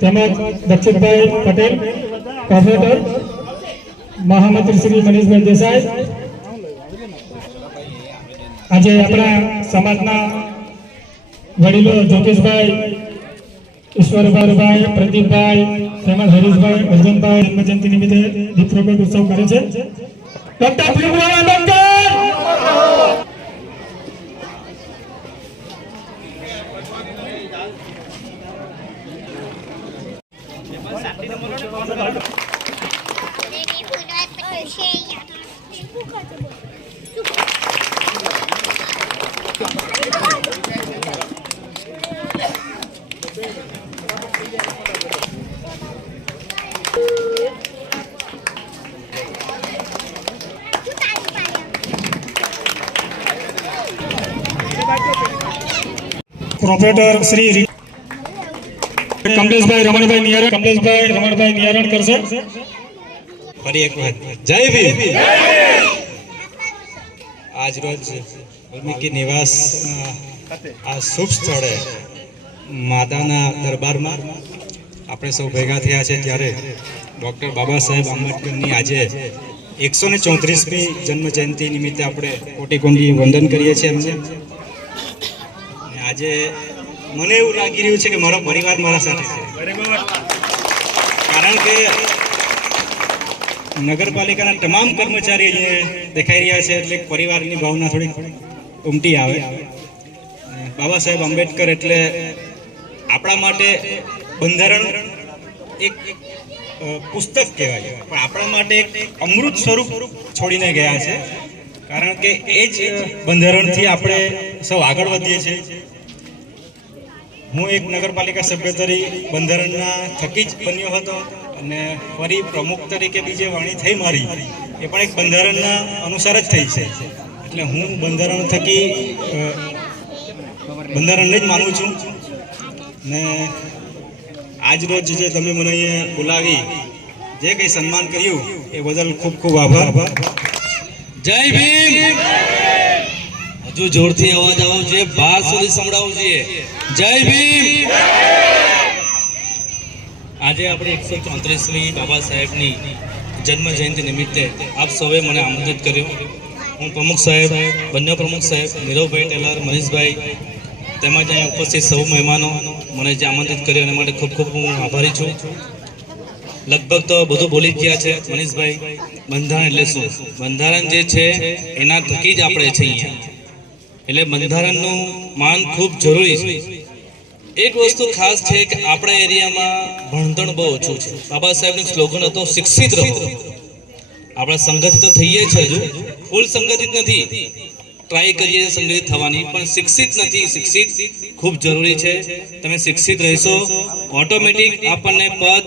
તેમજ દક્ષિતભાઈ પટેલ, કોર્પોરેટર, મહામંત્રી શ્રી મનીષભાઈ દેસાઈ. આજે આપણા સમાજના વડીલો જોકેશભાઈ ઈશ્વરભાઈ, પ્રદીપભાઈ, તેમજ હરીશભાઈ, અર્જુનભાઈ, જન્મજયંતિ નિમિત્તે દીપ પ્રગટ ઉત્સવ કરે છે. Doctor Bhimrao Ambedkar Baby, put corporator Shri Kamleshbhai Ramanbhai Niyaran Kamleshbhai Ramanbhai Niyaran કરશે ફરી એક વખત જય ભીમ. આજ રોજ વાલ્મીકી નિવાસ, આ શુભ સ્થળે માતાના દરબારમાં આપણે સૌ ભેગા થયા છે ત્યારે ડૉક્ટર બાબા સાહેબ આંબેડકરની આજે એકસો ને ચોત્રીસમી જન્મ જયંતિ નિમિત્તે આપણે કોટી કોટી વંદન કરીએ છીએ એમ છે આજે મને એવું લાગી રહ્યું છે કે મારો પરિવાર મારા સાથે છે. કારણ કે નગરપાલિકાના તમામ કર્મચારી અહીંયા દેખાઈ રહ્યા છે, એટલે પરિવારની ભાવના થોડી ઉમટી આવે. બાબા સાહેબ આંબેડકર એટલે આપણા માટે બંધારણ એક પુસ્તક કહેવાય. પણ આપણા માટે એક અમૃત સ્વરૂપ છોડીને ગયા છે. કારણ કે એ જ બંધારણથી આપણે સૌ આગળ વધીએ છીએ. હું એક નગરપાલિકા સભ્ય તરી બંધારણના થકી જ બન્યો હતો. અને ફરી પ્રમુખ તરીકે બીજે વાણી થઈ મારી, એ પણ એક બંધારણના અનુસાર જ થઈ છે. એટલે હું બંધારણ થકી બંધારણને જ માનું છું. ને આજ રોજ જે તમે મને અહીંયા બોલાવી, જે કંઈ સન્માન કર્યું, એ બદલ ખૂબ ખૂબ આભાર. જય ભીમ! હજુ જોરથી અવાજ આવવો જોઈએ બહાર સુધી સંભળાવવું જોઈએ. જય ભીમ! આજે આપણે એકસો ચોત્રીસમી બાબા સાહેબની જન્મ જયંતિ નિમિત્તે આપ સૌએ મને આમંત્રિત કર્યો. હું પ્રમુખ સાહેબ, બંને પ્રમુખ સાહેબ, નીરવભાઈ ટેલર, મનીષભાઈ તેમજ અહીં ઉપસ્થિત સૌ મહેમાનો મને જે આમંત્રિત કર્યો એના માટે ખૂબ ખૂબ હું આભારી છું. લગભગ તો બધું બોલી ગયા છે, મનીષભાઈ. બંધારણ એટલે શું? બંધારણ જે છે, એના થકી જ આપણે છે અહીંયા એટલે બંધારણનું માન ખૂબ જરૂરી છે. એક વસ્તુ ખાસ છે કે આપણા એરિયામાં ભણતણ બહુ ઓછું છે. બાબા સાહેબનું સ્લોગન હતો શિક્ષિત રહો. આપણે સંગઠિત તો થઈએ જ હજુ. ફૂલ સંગઠિત નથી. ટ્રાય કરીએ સંગઠિત થવાની, પણ શિક્ષિત નથી. શિક્ષિત ખૂબ જરૂરી છે. તમે શિક્ષિત રહેશો. ઓટોમેટિક આપણને પદ,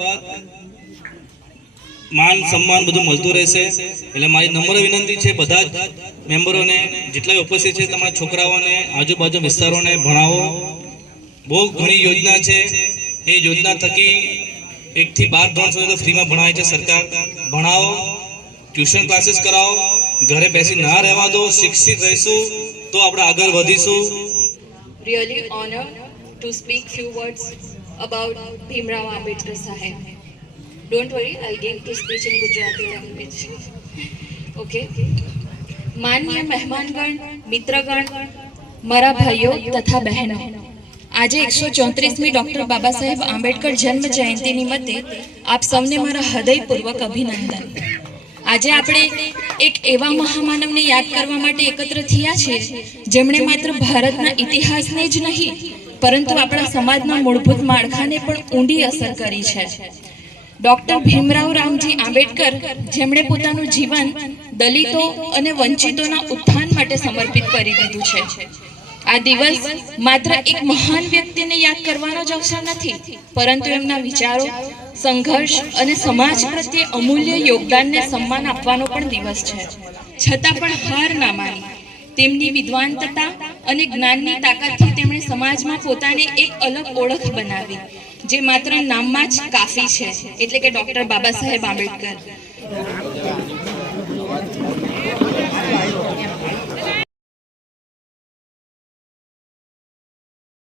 માન, સન્માન બધું મળતું રહેશે. એટલે મારી નમ્ર વિનંતી છે બધા જ મેમ્બરોને જેટલા ઉપસ્થિત છે તમારા છોકરાઓને, આજુબાજુ વિસ્તારોને ભણાવો. બહુ ઘણી યોજના છે. એ યોજના થકી એકથી બાર ધોરણ સુધી ફ્રીમાં ભણાય છે સરકાર. ભણાવો ટ્યુશન ક્લાસીસ કરાવો, ઘરે બેસી ના રહેવા દો, શિક્ષિત રહીશું, તો આપણે આગળ વધીશું. Really honour to speak few words about Bhimrao Ambedkar Saheb. Don't worry I give to speech in Gujarati language okay માન્ય મહેમાનગણ, મિત્રગણ, મારા ભાઈઓ તથા બહેનો આજે એકસો ચોત્રીસમી ડોક્ટર બાબા સાહેબ આંબેડકર જન્મ જયંતિ નિમિત્તે આપ સૌને મારા હૃદયપૂર્વક અભિનંદન. આજે આપણે એક એવા મહામાનવને યાદ કરવા માટે એકત્ર થયા છીએ, જેમણે માત્ર ભારતના ઇતિહાસને જ નહીં, પરંતુ આપણા સમાજના મૂળભૂત માળખાને પણ ઊંડી અસર કરી છે. ડોક્ટર ભીમરાવ રામજી આંબેડકર, જેમણે પોતાનું જીવન દલિતો અને વંચિતોના ઉત્થાન માટે સમર્પિત કરી દીધું છે. આ દિવસ માત્ર એક મહાન વ્યક્તિને યાદ કરવાનો જ અવસર નથી, પરંતુ એમના વિચારો, સંઘર્ષ અને સમાજ પ્રત્યે અમૂલ્ય યોગદાનને સન્માન આપવાનો પણ દિવસ છે. છતાં પણ હાર ના માની, તેમની વિદ્વાનતા અને જ્ઞાનની તાકાતથી તેમણે સમાજમાં પોતાની એક અલગ ઓળખ બનાવી, જે માત્ર નામમાં જ કાફી છે, એટલે કે ડૉક્ટર બાબા સાહેબ આંબેડકર.